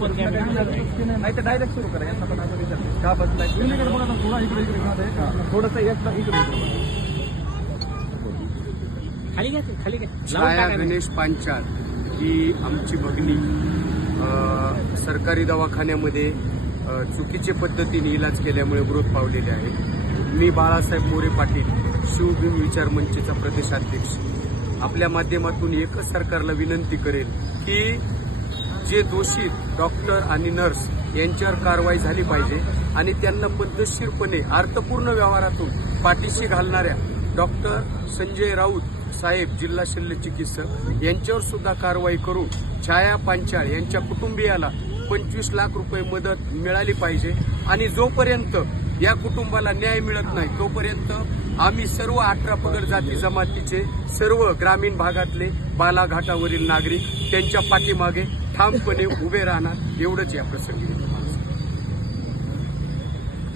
नाही तर डायरेक्ट सुरू करा. यांना पण आता विचारते का बसलाय थोडंसं इकडे खाली घ्या खाली घ्या. छाया गणेश पांचाळ ही आमची भगिनी सरकारी दवाखान्यामध्ये चुकीच्या पद्धतीने इलाज केल्यामुळे मृत पावलेले आहे. मी बाळासाहेब मोरे पाटील, शिवभीम विचार मंचचा प्रदेशाध्यक्ष, आपल्या माध्यमातून एकच सरकारला विनंती करेल की जे दोषी डॉक्टर आणि नर्स यांच्यावर कारवाई झाली पाहिजे आणि त्यांना पद्धतशीरपणे अर्थपूर्ण व्यवहारातून पाठीशी घालणाऱ्या डॉक्टर संजय राऊत साहेब, जिल्हा शल्य चिकित्सक यांच्यावर सुद्धा कारवाई करून छाया पांचाळ यांच्या कुटुंबियाला 25 लाख रुपये मदत मिळाली पाहिजे. आणि जोपर्यंत या कुटुंबाला न्याय मिळत नाही तोपर्यंत आम्ही सर्व 18 पगड जाती जमातीचे सर्व ग्रामीण भागातले बालाघाटावरील नागरिक त्यांच्या पाठीमागे ठामपणे उभे राहणार, एवढंच या प्रसंगी.